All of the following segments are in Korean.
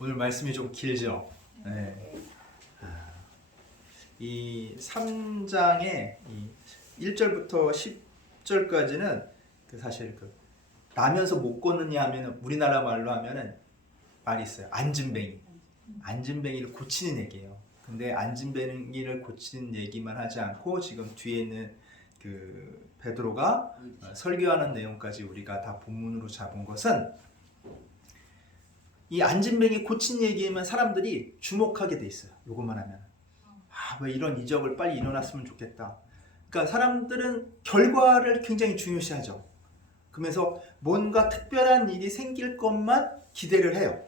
오늘 말씀이 좀 길죠? 네. 이 3장의 이 1절부터 10절까지는 사실 나면서 못 걷느냐 하면은 우리나라 말로 하면은 말이 있어요. 앉은뱅이. 앉은뱅이를 고치는 얘기예요. 근데 앉은뱅이를 고치는 얘기만 하지 않고 지금 뒤에 있는 그 베드로가 설교하는 내용까지 우리가 다 본문으로 잡은 것은 이 앉은뱅이 고친 얘기면 사람들이 주목하게 돼 있어요. 요것만 하면. 왜 이런 이적을 빨리 일어났으면 좋겠다. 그러니까 사람들은 결과를 굉장히 중요시하죠. 그러면서 뭔가 특별한 일이 생길 것만 기대를 해요.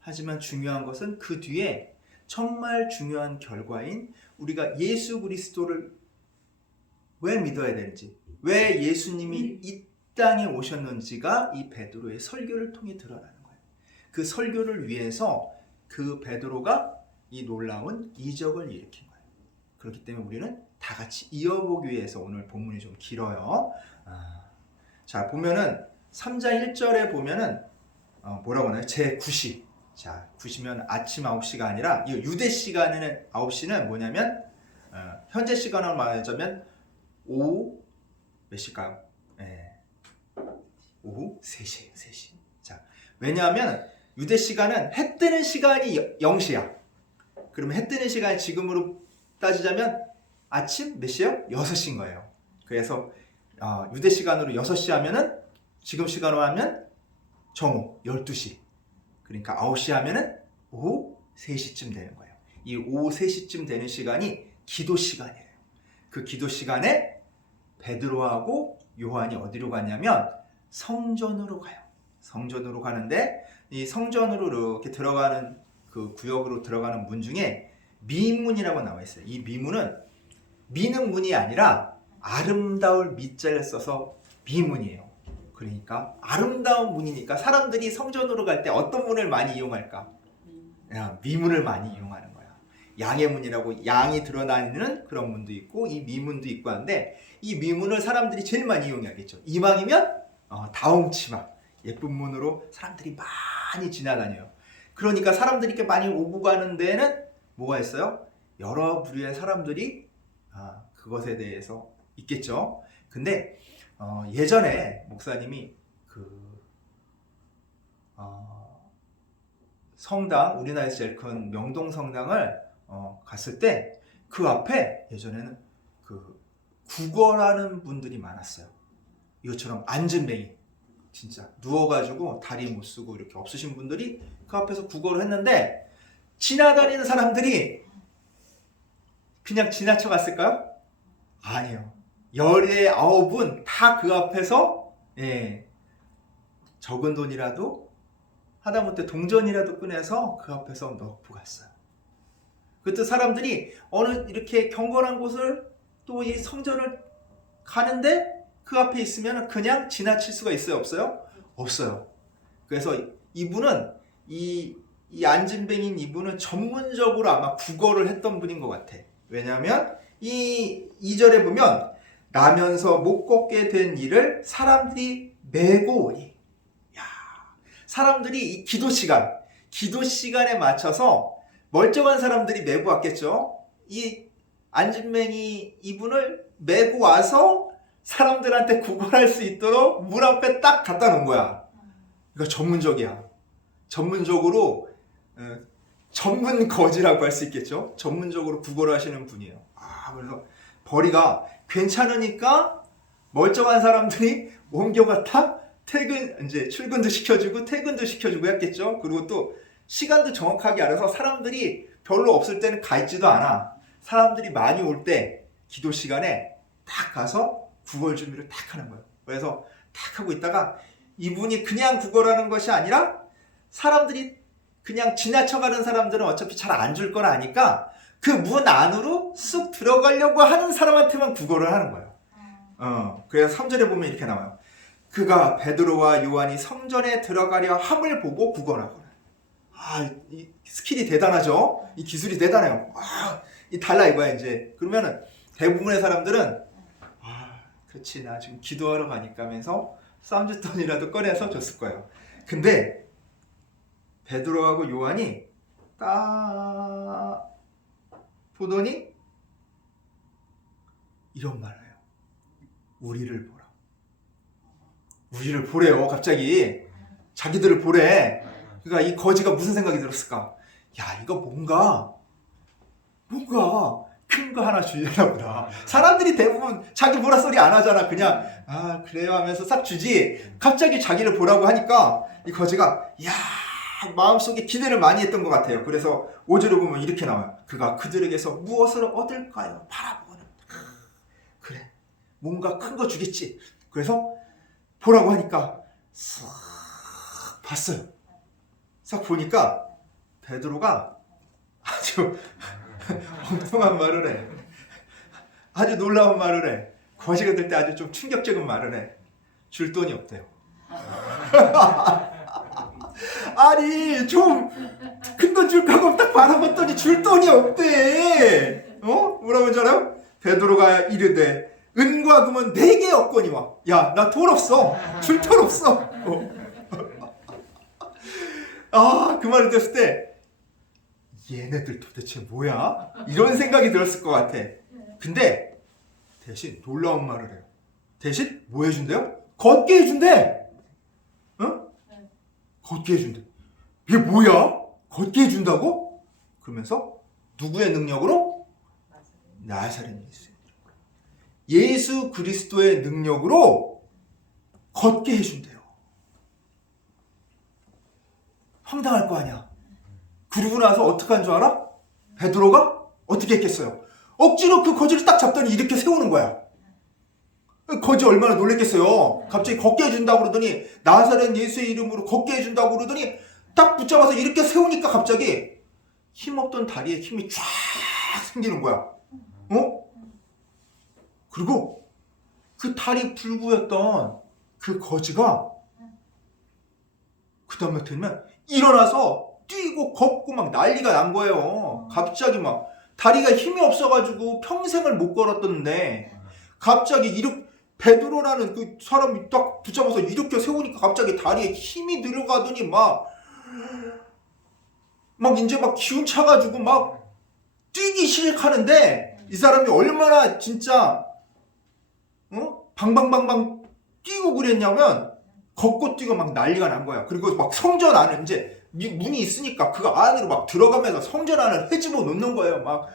하지만 중요한 것은 그 뒤에 정말 중요한 결과인 우리가 예수 그리스도를 왜 믿어야 되는지, 왜 예수님이 이 땅에 오셨는지가 이 베드로의 설교를 통해 드러나는 거예요. 그 설교를 위해서 그 베드로가 이 놀라운 이적을 일으킨 거예요. 그렇기 때문에 우리는 다 같이 이어보기 위해서 오늘 본문이 좀 길어요. 자, 보면은 3장 1절에 보면은 뭐라고 하나요? 제9시. 자, 9시면 아침 9시가 아니라 이 유대 시간에는 9시는 뭐냐면 현재 시간으로 말하자면 오후 몇 시일까요? 네. 오후 3시예요. 3시. 자, 왜냐하면 유대 시간은 해 뜨는 시간이 0시야. 그러면 해 뜨는 시간이 지금으로 따지자면 아침 몇 시예요? 6시인 거예요. 그래서 유대 시간으로 6시 하면은 지금 시간으로 하면 정오 12시. 그러니까 9시 하면은 오후 3시쯤 되는 거예요. 이 오후 3시쯤 되는 시간이 기도 시간이에요. 그 기도 시간에 베드로하고 요한이 어디로 가냐면 성전으로 가요. 성전으로 가는데 이 성전으로 이렇게 들어가는 그 구역으로 들어가는 문 중에 미문이라고 나와 있어요. 이 미문은 미는 문이 아니라 아름다울 미자를 써서 미문이에요. 그러니까 아름다운 문이니까 사람들이 성전으로 갈 때 어떤 문을 많이 이용할까? 미문을 많이 이용하는 거야. 양의 문이라고 양이 드러나는 그런 문도 있고 이 미문도 있고 한데 이 미문을 사람들이 제일 많이 이용하겠죠. 이방이면 다홍치마 예쁜 문으로 사람들이 많이 지나다녀요. 그러니까 사람들이 이렇게 많이 오고 가는 데는 뭐가 있어요? 여러 부류의 사람들이 그것에 대해서 있겠죠. 근데 예전에 목사님이 성당, 우리나라에서 제일 큰 명동 성당을 갔을 때 그 앞에 예전에는 구걸하는 분들이 많았어요. 이것처럼 앉은뱅이 진짜 누워가지고 다리 못 쓰고 이렇게 없으신 분들이 그 앞에서 구걸을 했는데 지나다니는 사람들이 그냥 지나쳐 갔을까요? 아니에요. 19분 다 그 앞에서 적은 돈이라도 하다못해 동전이라도 꺼내서 그 앞에서 넣고 갔어요. 그때 사람들이 어느 이렇게 경건한 곳을 또 이 성전을 가는데 그 앞에 있으면 그냥 지나칠 수가 있어요? 없어요? 없어요. 그래서 이분은 이 안진뱅인 이분은 전문적으로 아마 구걸을 했던 분인 것 같아. 왜냐하면 이 2절에 보면 나면서 못 걷게 된 이를 사람들이 메고 오니. 야, 사람들이 이 기도 시간에 맞춰서 멀쩡한 사람들이 메고 왔겠죠. 이 안진뱅이 이분을 메고 와서 사람들한테 구걸할 수 있도록 문 앞에 딱 갖다 놓은 거야. 그러니까 전문적이야. 전문적으로 전문 거지라고 할 수 있겠죠. 전문적으로 구걸을 하시는 분이에요. 그래서 벌이가 괜찮으니까 멀쩡한 사람들이 옮겨갔다 이제 출근도 시켜주고 퇴근도 시켜주고 했겠죠. 그리고 또 시간도 정확하게 알아서 사람들이 별로 없을 때는 가 있지도 않아. 사람들이 많이 올 때 기도 시간에 딱 가서 구걸 준비를 딱 하는 거예요. 그래서 딱 하고 있다가 이분이 그냥 구걸하는 것이 아니라 사람들이 그냥 지나쳐가는 사람들은 어차피 잘 안 줄 걸 아니까 그 문 안으로 쑥 들어가려고 하는 사람한테만 구걸을 하는 거예요. 그래서 3절에 보면 이렇게 나와요. 그가 베드로와 요한이 성전에 들어가려 함을 보고 구걸하거라. 이 스킬이 대단하죠? 이 기술이 대단해요. 이 달라 이거야 이제. 그러면은 대부분의 사람들은 그렇지 나 지금 기도하러 가니까 하면서 쌈짓돈이라도 꺼내서 줬을 거예요. 근데 베드로하고 요한이 딱 보더니 이런 말을 해요. 우리를 보라. 우리를 보래요. 갑자기 자기들을 보래. 그러니까 이 거지가 무슨 생각이 들었을까? 야, 이거 뭔가 큰 거 하나 주려나 보다. 사람들이 대부분 자기 보라 소리 안 하잖아. 그냥 아 그래요 하면서 싹 주지. 갑자기 자기를 보라고 하니까 이 거지가 야 마음속에 기대를 많이 했던 것 같아요. 그래서 5절에 보면 이렇게 나와요. 그가 그들에게서 무엇을 얻을까요? 바라보는. 그래 뭔가 큰 거 주겠지. 그래서 보라고 하니까 싹 봤어요. 싹 보니까 베드로가 아주 엉뚱한 말을 해. 아주 놀라운 말을 해. 거지가 될 때 아주 좀 충격적인 말을 해. 줄 돈이 없대요. 아니 좀 큰 돈 줄까 하고 딱 바라봤더니 줄 돈이 없대. 뭐라고 줄 알아요? 베드로가 이르되 은과 금은 4개 없거니와. 야, 나 돈 없어. 줄 돈 없어. 그 말을 들었을 때 얘네들 도대체 뭐야? 이런 생각이 들었을 것 같아. 근데 대신 놀라운 말을 해요. 대신 뭐 해준대요? 걷게 해준대. 걷게 해준대. 이게 뭐야? 걷게 해준다고? 그러면서 누구의 능력으로? 나사렛 예수 그리스도의 능력으로 걷게 해준대요. 황당할 거 아니야. 그러고 나서 어떻게 한 줄 알아? 베드로가 어떻게 했겠어요? 억지로 그 거지를 딱 잡더니 이렇게 세우는 거야. 거지 얼마나 놀랬겠어요. 갑자기 걷게 해준다고 그러더니 나사렛 예수의 이름으로 걷게 해준다고 그러더니 딱 붙잡아서 이렇게 세우니까 갑자기 힘없던 다리에 힘이 쫙 생기는 거야. 그리고 그 다리 불구였던 그 거지가 그 다음에 들면 일어나서 뛰고 걷고 막 난리가 난 거예요. 갑자기 막 다리가 힘이 없어가지고 평생을 못 걸었던데 갑자기 이렇게 베드로라는 그 사람이 딱 붙잡아서 이렇게 세우니까 갑자기 다리에 힘이 들어가더니 막 이제 막 기운 차가지고 막 뛰기 시작하는데 이 사람이 얼마나 진짜 방방방방 뛰고 그랬냐면 걷고 뛰고 막 난리가 난 거야. 그리고 막 성전 안에 이제 문이 있으니까 그 안으로 막 들어가면서 성전 안을 헤집어 놓는 거예요. 막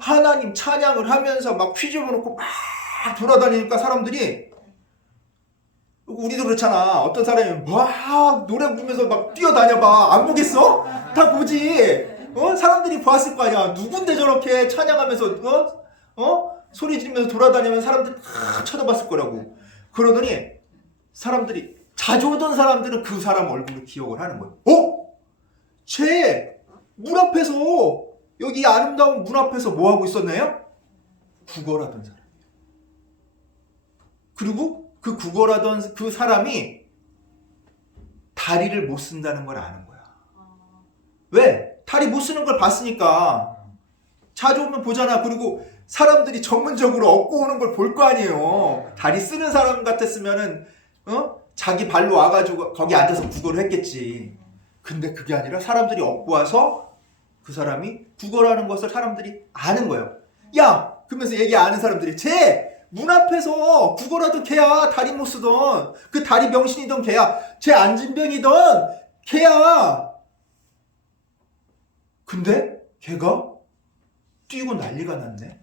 하나님 찬양을 하면서 막 휘집어 놓고 막 돌아다니니까 사람들이 우리도 그렇잖아. 어떤 사람이 막 노래 부르면서 막 뛰어다녀봐. 안 보겠어? 다 보지. 사람들이 봤을 거 아니야. 누군데 저렇게 찬양하면서 소리 지르면서 돌아다니면 사람들 다 쳐다봤을 거라고. 그러더니 사람들이 자주 오던 사람들은 그 사람 얼굴을 기억을 하는 거예요. 쟤 문 앞에서 여기 아름다운 문 앞에서 뭐 하고 있었나요? 구걸하던 사람. 그리고 그 구걸하던 그 사람이 다리를 못 쓴다는 걸 아는 거야. 왜? 다리 못 쓰는 걸 봤으니까. 자주 오면 보잖아. 그리고 사람들이 전문적으로 업고 오는 걸 볼 거 아니에요. 다리 쓰는 사람 같았으면은 자기 발로 와가지고 거기 앉아서 구걸을 했겠지. 근데 그게 아니라 사람들이 업고 와서 그 사람이 구걸하는 것을 사람들이 아는 거예요. 야! 그러면서 얘기 아는 사람들이 쟤! 문 앞에서 구걸하던 걔야. 다리 못 쓰던 그 다리 병신이던 걔야. 쟤 안진병이던 걔야. 근데 걔가 뛰고 난리가 났네.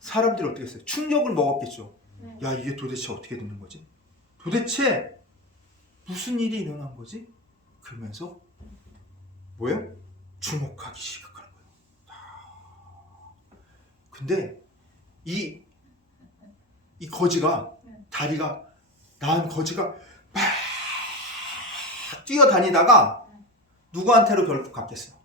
사람들이 어떻게 했어요? 충격을 먹었겠죠. 야, 이게 도대체 어떻게 되는 거지? 도대체 무슨 일이 일어난 거지? 그러면서 뭐예요? 주목하기 시작하는 거예요. 근데 이 거지가 다리가 나은 거지가 막 뛰어다니다가 누구한테로 결국 갔겠어요?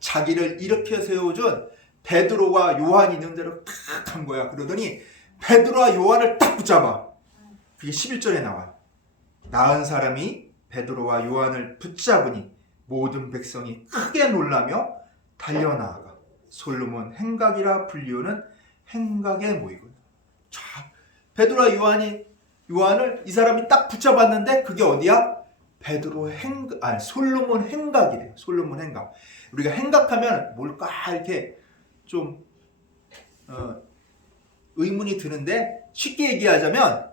자기를 이렇게 세워준 베드로와 요한이 있는 대로 탁 한 거야. 그러더니 베드로와 요한을 딱 붙잡아. 그게 11절에 나와요. 나은 사람이 베드로와 요한을 붙잡으니 모든 백성이 크게 놀라며 달려나아가 솔로몬 행각이라 불리우는 행각에 모이고. 베드로와 요한을 이 사람이 딱 붙잡았는데 그게 어디야? 솔로몬 행각이래요. 솔로몬 행각. 우리가 행각하면 뭘까 이렇게 좀 의문이 드는데, 쉽게 얘기하자면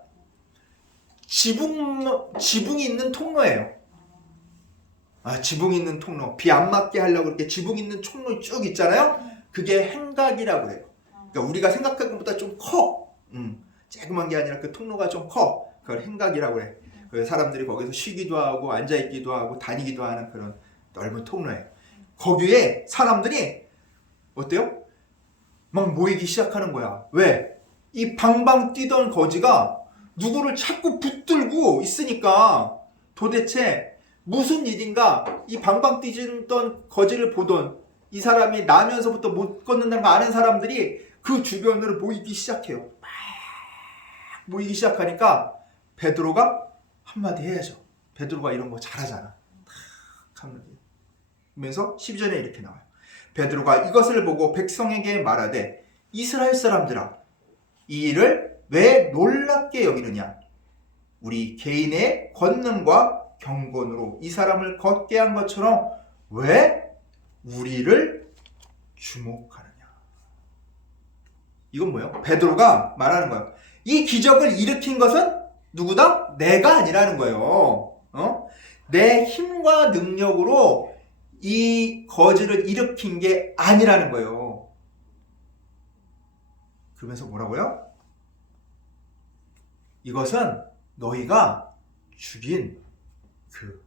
지붕이 있는 통로예요. 지붕이 있는 통로. 비 안 맞게 하려고 이렇게 지붕 있는 통로 쭉 있잖아요. 그게 행각이라고 그래요. 그러니까 우리가 생각하는 것보다 좀 커. 조그만 게 아니라 그 통로가 좀 커. 그걸 행각이라고 그래. 그 사람들이 거기서 쉬기도 하고 앉아있기도 하고 다니기도 하는 그런 넓은 통로예요. 거기에 사람들이 어때요? 막 모이기 시작하는 거야. 왜? 이 방방 뛰던 거지가 누구를 자꾸 붙들고 있으니까 도대체 무슨 일인가, 이 방방 뛰던 거지를 보던 이 사람이 나면서부터 못 걷는다는 거 아는 사람들이 그 주변으로 모이기 시작해요. 막 모이기 시작하니까 베드로가 한마디 해야죠. 베드로가 이런 거 잘하잖아. 한마디. 그러면서 12절에 이렇게 나와요. 베드로가 이것을 보고 백성에게 말하되 이스라엘 사람들아, 이 일을 왜 놀랍게 여기느냐? 우리 개인의 권능과 경건으로 이 사람을 걷게 한 것처럼 왜 우리를 주목하느냐? 이건 뭐예요? 베드로가 말하는 거예요. 이 기적을 일으킨 것은 누구다? 내가 아니라는 거예요. 내 힘과 능력으로 이 거지를 일으킨 게 아니라는 거예요. 그러면서 뭐라고요? 이것은 너희가 죽인 그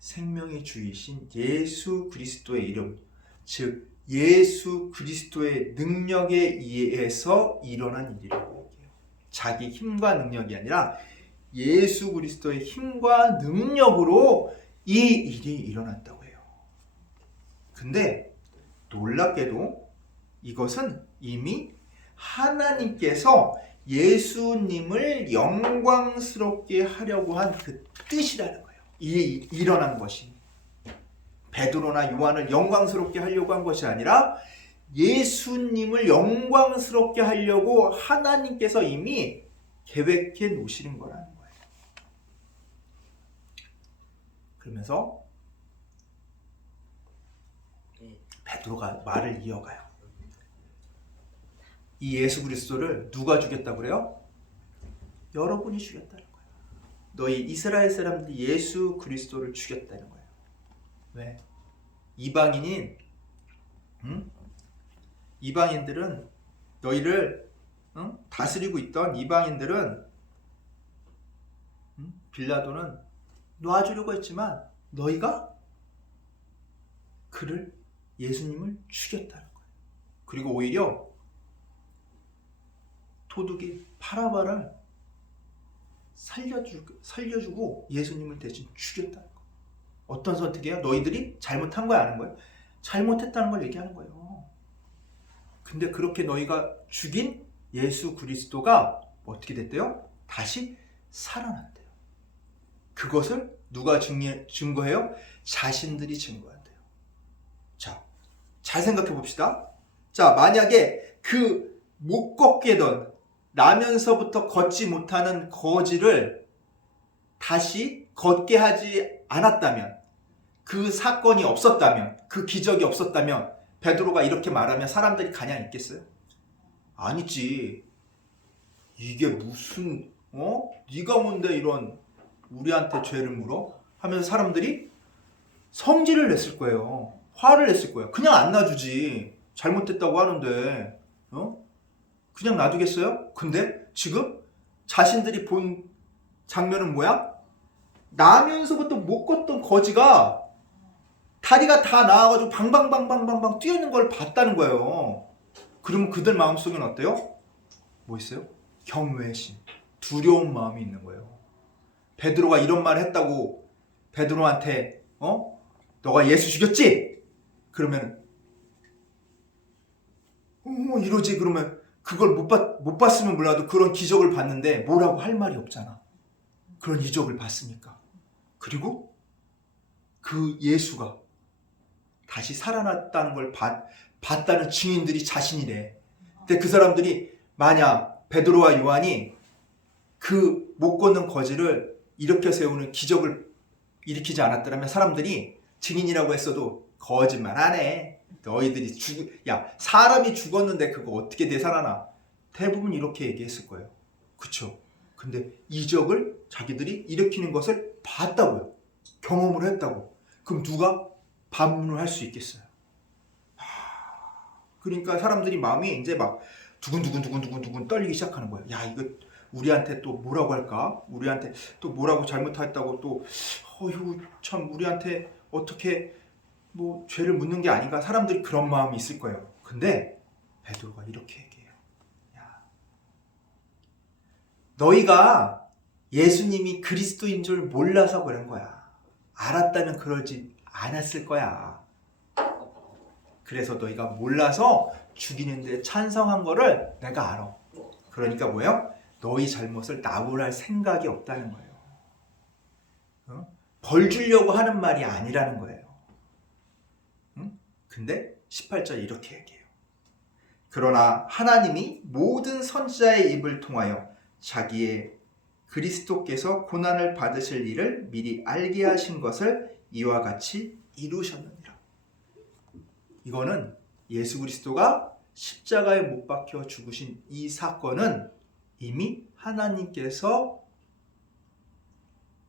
생명의 주이신 예수 그리스도의 이름, 즉 예수 그리스도의 능력에 의해서 일어난 일이라고 얘기해요. 자기 힘과 능력이 아니라 예수 그리스도의 힘과 능력으로 이 일이 일어났다고 해요. 근데 놀랍게도 이것은 이미 하나님께서 예수님을 영광스럽게 하려고 한 그 뜻이라는 거예요. 이 일어난 것이 베드로나 요한을 영광스럽게 하려고 한 것이 아니라 예수님을 영광스럽게 하려고 하나님께서 이미 계획해 놓으시는 거라는 거예요. 그러면서 베드로가 말을 이어가요. 이 예수 그리스도를 누가 죽였다고 그래요? 여러분이 죽였다는 거예요. 너희 이스라엘 사람들이 예수 그리스도를 죽였다는 거예요. 왜? 이방인인 이방인들은 너희를 다스리고 있던 이방인들은 빌라도는 놔주려고 했지만 너희가 그를 예수님을 죽였다는 거예요. 그리고 오히려 도둑이 바라바를 살려주고 예수님을 대신 죽였다는 거예요. 어떤 선택이에요? 너희들이 잘못한 거야, 아는 거예요? 잘못했다는 걸 얘기하는 거예요. 근데 그렇게 너희가 죽인 예수 그리스도가 어떻게 됐대요? 다시 살아났대요. 그것을 누가 증거해요? 자신들이 증거한대요. 자, 잘 생각해 봅시다. 자, 만약에 그 못 걷게 던 나면서부터 걷지 못하는 거지를 다시 걷게 하지 않았다면, 그 사건이 없었다면, 그 기적이 없었다면 베드로가 이렇게 말하면 사람들이 가냥 있겠어요? 아니지. 이게 무슨 네가 뭔데 이런 우리한테 죄를 물어? 하면서 사람들이 성질을 냈을 거예요. 화를 냈을 거예요. 그냥 안 놔주지. 잘못됐다고 하는데 그냥 놔두겠어요? 근데 지금 자신들이 본 장면은 뭐야? 나면서부터 못 걷던 거지가 다리가 다 나와가지고 방방방방방방 뛰는 걸 봤다는 거예요. 그러면 그들 마음속에는 어때요? 뭐 있어요? 경외심, 두려운 마음이 있는 거예요. 베드로가 이런 말을 했다고 베드로한테 너가 예수 죽였지? 그러면 이러지. 그러면 그걸 못 봤으면 몰라도 그런 기적을 봤는데 뭐라고 할 말이 없잖아. 그런 이적을 봤으니까. 그리고 그 예수가 다시 살아났다는 걸 봤다는 증인들이 자신이래. 근데 그 사람들이 만약 베드로와 요한이 그 못 걷는 거지를 일으켜 세우는 기적을 일으키지 않았더라면 사람들이 증인이라고 했어도 거짓말 안 해. 너희들이 사람이 죽었는데 그거 어떻게 되살아나? 대부분 이렇게 얘기했을 거예요. 그쵸? 근데 이적을 자기들이 일으키는 것을 봤다고요. 경험을 했다고. 그럼 누가 반문을 할 수 있겠어요? 그러니까 사람들이 마음이 이제 막 두근두근 떨리기 시작하는 거예요. 야, 이거 우리한테 또 뭐라고 할까? 우리한테 또 뭐라고 잘못했다고 또 이거 참 우리한테 어떻게 뭐 죄를 묻는 게 아닌가? 사람들이 그런 마음이 있을 거예요. 근데 베드로가 이렇게 얘기해요. 야, 너희가 예수님이 그리스도인 줄 몰라서 그런 거야. 알았다면 그러지 않았을 거야. 그래서 너희가 몰라서 죽이는데 찬성한 거를 내가 알아. 그러니까 뭐예요? 너희 잘못을 나무랄 생각이 없다는 거예요. 벌 주려고 하는 말이 아니라는 거예요. 근데 18절에 이렇게 얘기해요. 그러나 하나님이 모든 선지자의 입을 통하여 자기의 그리스도께서 고난을 받으실 일을 미리 알게 하신 것을 이와 같이 이루셨느니라. 이거는 예수 그리스도가 십자가에 못 박혀 죽으신 이 사건은 이미 하나님께서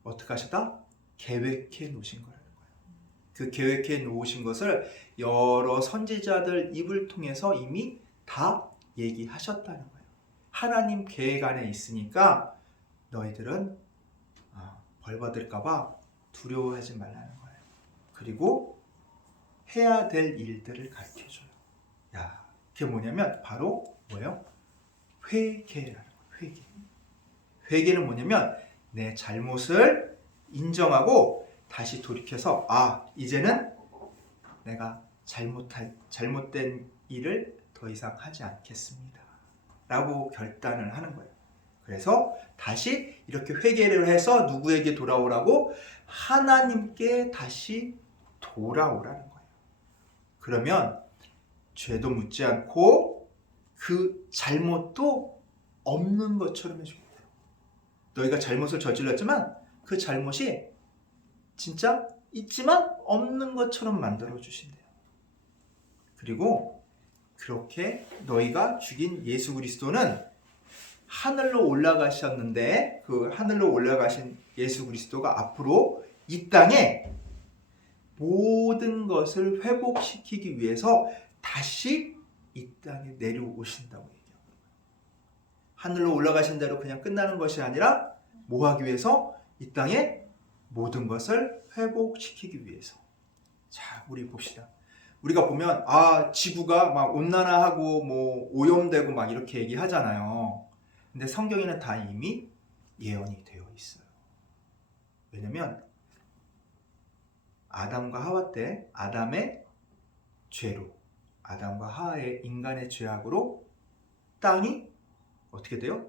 어떻게 하셨다? 계획해 놓으신 거예요. 그 계획해 놓으신 것을 여러 선지자들 입을 통해서 이미 다 얘기하셨다는 거예요. 하나님 계획 안에 있으니까 너희들은 벌 받을까봐 두려워하지 말라는 거예요. 그리고 해야 될 일들을 가르쳐줘요. 야, 그게 뭐냐면 바로 뭐예요? 회개라는 거예요. 회개. 회개는 뭐냐면 내 잘못을 인정하고 다시 돌이켜서 이제는 내가 잘못된 일을 더 이상 하지 않겠습니다. 라고 결단을 하는 거예요. 그래서 다시 이렇게 회개를 해서 누구에게 돌아오라고? 하나님께 다시 돌아오라는 거예요. 그러면 죄도 묻지 않고 그 잘못도 없는 것처럼 해줍니다. 너희가 잘못을 저질렀지만 그 잘못이 진짜 있지만 없는 것처럼 만들어 주신대요. 그리고 그렇게 너희가 죽인 예수 그리스도는 하늘로 올라가셨는데 그 하늘로 올라가신 예수 그리스도가 앞으로 이 땅에 모든 것을 회복시키기 위해서 다시 이 땅에 내려오신다고 얘기합니다. 하늘로 올라가신 대로 그냥 끝나는 것이 아니라 뭐 하기 위해서? 이 땅에 모든 것을 회복시키기 위해서. 자, 우리 봅시다. 우리가 보면 지구가 막 온난화하고 뭐 오염되고 막 이렇게 얘기하잖아요. 근데 성경에는 다 이미 예언이 되어 있어요. 왜냐면 아담과 하와 때 아담의 죄로, 아담과 하와의 인간의 죄악으로 땅이 어떻게 돼요?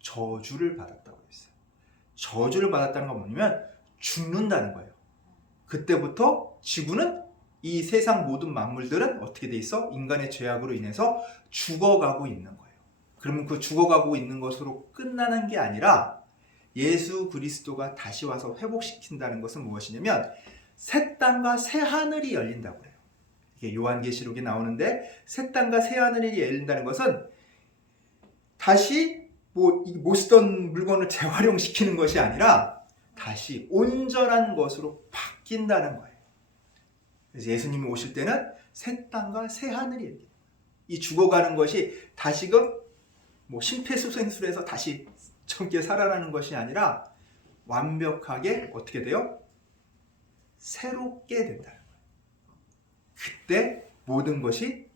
저주를 받았다고 했어요. 저주를 받았다는 건 뭐냐면 죽는다는 거예요. 그때부터 지구는 이 세상 모든 만물들은 어떻게 돼 있어? 인간의 죄악으로 인해서 죽어가고 있는 거예요. 그러면 그 죽어가고 있는 것으로 끝나는 게 아니라 예수 그리스도가 다시 와서 회복시킨다는 것은 무엇이냐면 새 땅과 새 하늘이 열린다고 그래요. 이게 요한계시록에 나오는데 새 땅과 새 하늘이 열린다는 것은 다시 못 쓰던 물건을 재활용시키는 것이 아니라 다시 온전한 것으로 바뀐다는 거예요. 그래서 예수님이 오실 때는 새 땅과 새 하늘이 열려요. 이 죽어가는 것이 다시금 심폐소생술에서 다시 젊게 살아나는 것이 아니라 완벽하게 어떻게 돼요? 새롭게 된다는 거예요. 그때 모든 것이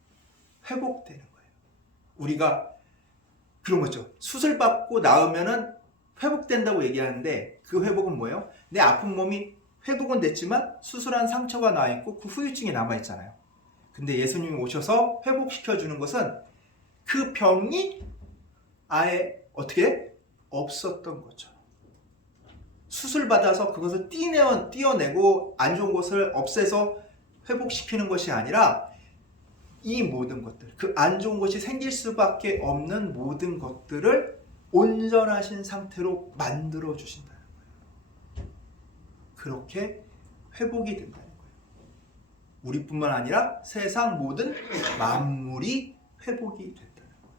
회복되는 거예요. 우리가 그런 거죠. 수술받고 나으면은 회복된다고 얘기하는데 그 회복은 뭐예요? 내 아픈 몸이 회복은 됐지만 수술한 상처가 나있고 그 후유증이 남아있잖아요. 근데 예수님이 오셔서 회복시켜주는 것은 그 병이 아예 어떻게 없었던 것처럼 수술받아서 그것을 띄어내고 안 좋은 것을 없애서 회복시키는 것이 아니라 이 모든 것들, 그 안 좋은 것이 생길 수밖에 없는 모든 것들을 온전하신 상태로 만들어 주신다는 거예요. 그렇게 회복이 된다는 거예요. 우리뿐만 아니라 세상 모든 만물이 회복이 된다는 거예요.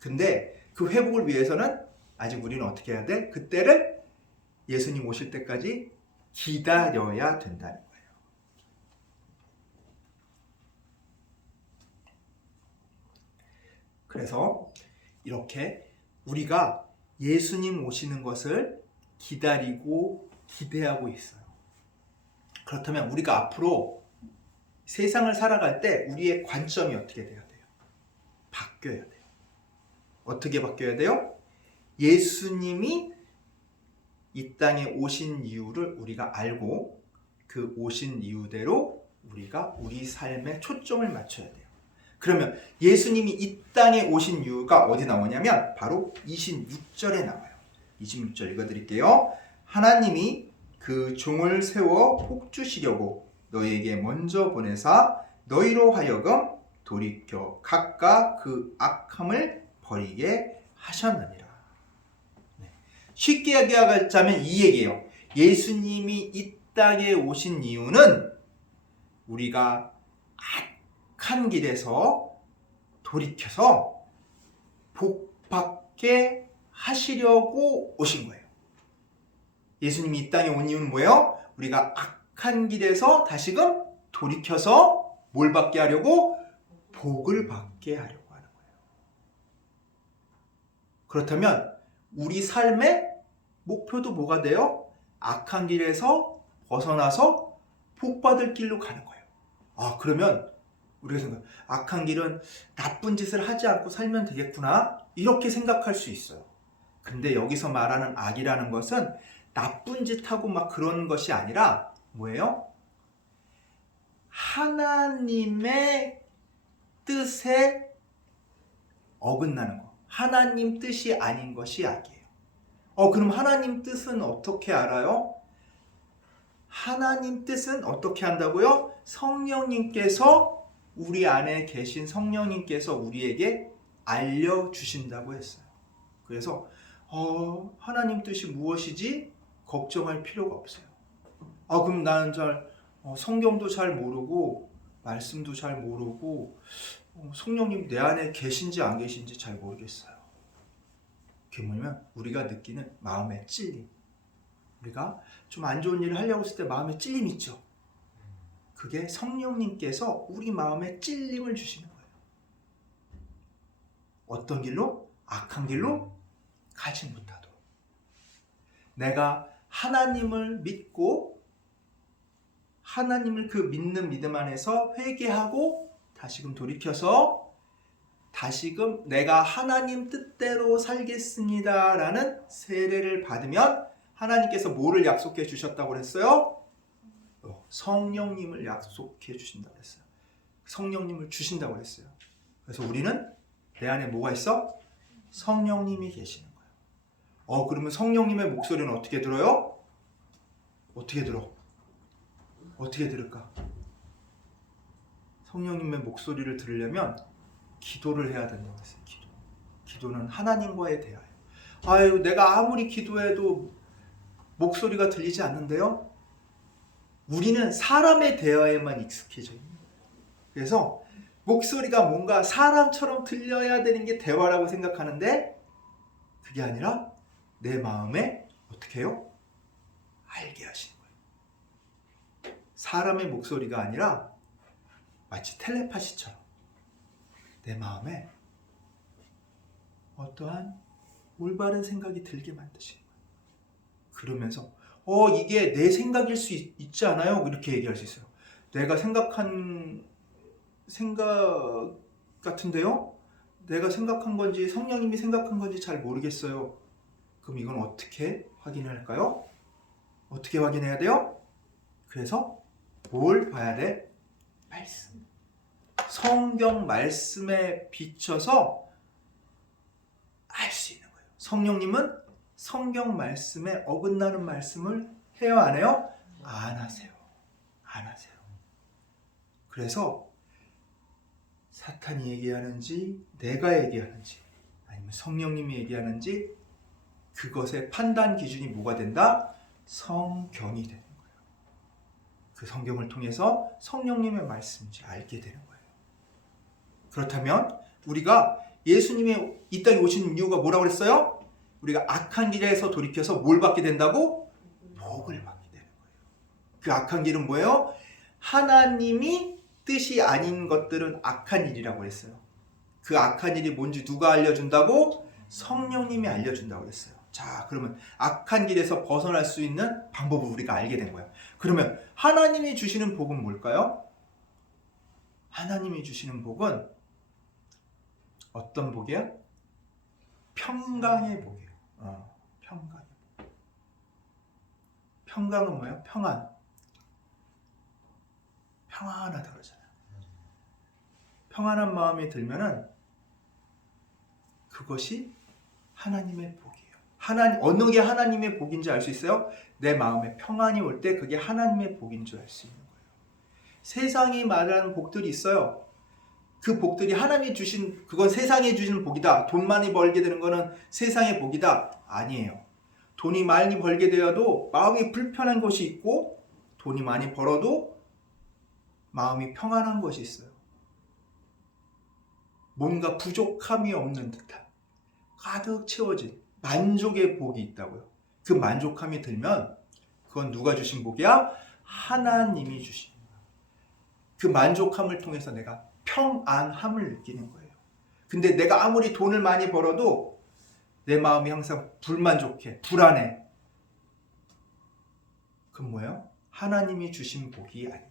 근데 그 회복을 위해서는 아직 우리는 어떻게 해야 돼? 그때를 예수님 오실 때까지 기다려야 된다는 거예요. 그래서 이렇게 우리가 예수님 오시는 것을 기다리고 기대하고 있어요. 그렇다면 우리가 앞으로 세상을 살아갈 때 우리의 관점이 어떻게 돼야 돼요? 바뀌어야 돼요. 어떻게 바뀌어야 돼요? 예수님이 이 땅에 오신 이유를 우리가 알고 그 오신 이유대로 우리가 우리 삶에 초점을 맞춰야 돼요. 그러면 예수님이 이 땅에 오신 이유가 어디 나오냐면 바로 26절에 나와요. 26절 읽어드릴게요. 하나님이 그 종을 세워 복주시려고 너희에게 먼저 보내사 너희로 하여금 돌이켜 각각 그 악함을 버리게 하셨느니라. 쉽게 얘기하자면 이 얘기예요. 예수님이 이 땅에 오신 이유는 우리가 악한 길에서 돌이켜서 복받게 하시려고 오신 거예요. 예수님이 이 땅에 온 이유는 뭐예요? 우리가 악한 길에서 다시금 돌이켜서 뭘 받게 하려고? 복을 받게 하려고 하는 거예요. 그렇다면 우리 삶의 목표도 뭐가 돼요? 악한 길에서 벗어나서 복받을 길로 가는 거예요. 그러면 우리가 생각, 악한 길은 나쁜 짓을 하지 않고 살면 되겠구나, 이렇게 생각할 수 있어요. 근데 여기서 말하는 악이라는 것은 나쁜 짓하고 막 그런 것이 아니라 뭐예요? 하나님의 뜻에 어긋나는 거. 하나님 뜻이 아닌 것이 악이에요. 그럼 하나님 뜻은 어떻게 알아요? 하나님 뜻은 어떻게 한다고요? 성령님께서, 우리 안에 계신 성령님께서 우리에게 알려주신다고 했어요. 그래서 하나님 뜻이 무엇이지? 걱정할 필요가 없어요. 그럼 나는 성경도 잘 모르고 말씀도 잘 모르고 성령님 내 안에 계신지 안 계신지 잘 모르겠어요. 그게 뭐냐면 우리가 느끼는 마음의 찔림. 우리가 좀 안 좋은 일을 하려고 했을 때 마음에 찔림이 있죠. 그게 성령님께서 우리 마음에 찔림을 주시는 거예요. 어떤 길로? 악한 길로 가지 못하도록. 내가 하나님을 믿고 하나님을 그 믿는 믿음 안에서 회개하고 다시금 돌이켜서 다시금 내가 하나님 뜻대로 살겠습니다 라는 세례를 받으면 하나님께서 뭐를 약속해 주셨다고 그랬어요? 성령님을 약속해 주신다고 그랬어요. 성령님을 주신다고 그랬어요. 그래서 우리는 내 안에 뭐가 있어? 성령님이 계시는 거예요. 그러면 성령님의 목소리는 어떻게 들어요? 어떻게 들어? 어떻게 들을까? 성령님의 목소리를 들으려면 기도를 해야 된다고 했어요. 기도는 하나님과의 대화예요. 내가 아무리 기도해도 목소리가 들리지 않는데요? 우리는 사람의 대화에만 익숙해져 있는 거예요. 그래서 목소리가 뭔가 사람처럼 들려야 되는 게 대화라고 생각하는데 그게 아니라 내 마음에 어떻게 해요? 알게 하시는 거예요. 사람의 목소리가 아니라 마치 텔레파시처럼 내 마음에 어떠한 올바른 생각이 들게 만드시는 거예요. 그러면서 이게 내 생각일 수 있지 않아요? 이렇게 얘기할 수 있어요. 내가 생각한 생각 같은데요? 내가 생각한 건지 성령님이 생각한 건지 잘 모르겠어요. 그럼 이건 어떻게 확인할까요? 어떻게 확인해야 돼요? 그래서 뭘 봐야 돼? 말씀. 성경 말씀에 비춰서 알 수 있는 거예요. 성령님은 성경 말씀에 어긋나는 말씀을 해요, 안 해요? 안 하세요. 안 하세요. 그래서 사탄이 얘기하는지 내가 얘기하는지 아니면 성령님이 얘기하는지 그것의 판단 기준이 뭐가 된다? 성경이 되는 거예요. 그 성경을 통해서 성령님의 말씀인지 알게 되는 거예요. 그렇다면 우리가 예수님의 이 땅에 오신 이유가 뭐라고 그랬어요? 우리가 악한 길에서 돌이켜서 뭘 받게 된다고? 복을 받게 되는 거예요. 그 악한 길은 뭐예요? 하나님이 뜻이 아닌 것들은 악한 일이라고 했어요. 그 악한 일이 뭔지 누가 알려준다고? 성령님이 알려준다고 했어요. 자, 그러면 악한 길에서 벗어날 수 있는 방법을 우리가 알게 된 거예요. 그러면 하나님이 주시는 복은 뭘까요? 하나님이 주시는 복은 어떤 복이야? 평강의 복이에요. 평강의 복. 평강은 뭐예요? 평안. 평안하다 그러잖아요. 평안한 마음이 들면은 그것이 하나님의 복이에요. 어느 게 하나님의 복인지 알 수 있어요? 내 마음에 평안이 올 때 그게 하나님의 복인 줄 알 수 있는 거예요. 세상이 말하는 복들이 있어요. 그 복들이 하나님이 주신, 그건 세상에 주시는 복이다. 돈 많이 벌게 되는 거는 세상의 복이다. 아니에요. 돈이 많이 벌게 되어도 마음이 불편한 것이 있고, 돈이 많이 벌어도 마음이 평안한 것이 있어요. 뭔가 부족함이 없는 듯한, 가득 채워진 만족의 복이 있다고요. 그 만족함이 들면 그건 누가 주신 복이야? 하나님이 주신 거예요. 그 만족함을 통해서 내가 평안함을 느끼는 거예요. 근데 내가 아무리 돈을 많이 벌어도 내 마음이 항상 불만족해, 불안해. 그건 뭐예요? 하나님이 주신 복이 아니에요.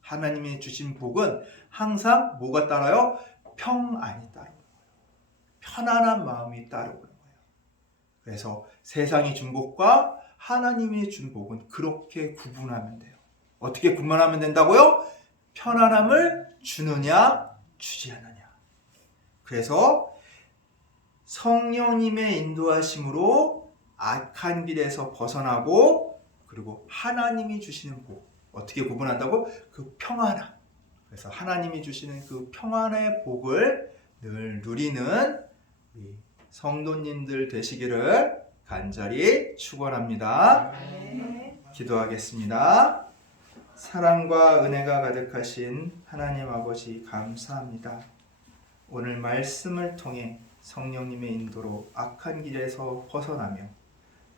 하나님이 주신 복은 항상 뭐가 따라요? 평안이 따라오는 거예요. 편안한 마음이 따라오는 거예요. 그래서 세상이 준 복과 하나님이 준 복은 그렇게 구분하면 돼요. 어떻게 구분하면 된다고요? 편안함을 주느냐, 주지 않느냐. 그래서 성령님의 인도하심으로 악한 길에서 벗어나고, 그리고 하나님이 주시는 복, 어떻게 구분한다고? 그 평안함. 그래서 하나님이 주시는 그 평안의 복을 늘 누리는 우리 성도님들 되시기를 간절히 축원합니다. 기도하겠습니다. 사랑과 은혜가 가득하신 하나님 아버지 감사합니다. 오늘 말씀을 통해 성령님의 인도로 악한 길에서 벗어나며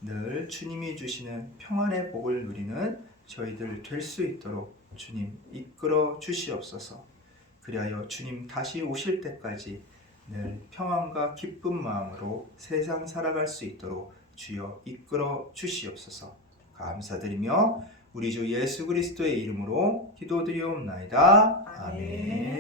늘 주님이 주시는 평안의 복을 누리는 저희들 될 수 있도록 주님 이끌어 주시옵소서. 그리하여 주님 다시 오실 때까지 늘 평안과 기쁜 마음으로 세상 살아갈 수 있도록 주여 이끌어 주시옵소서. 감사드리며 우리 주 예수 그리스도의 이름으로 기도드리옵나이다. 아멘.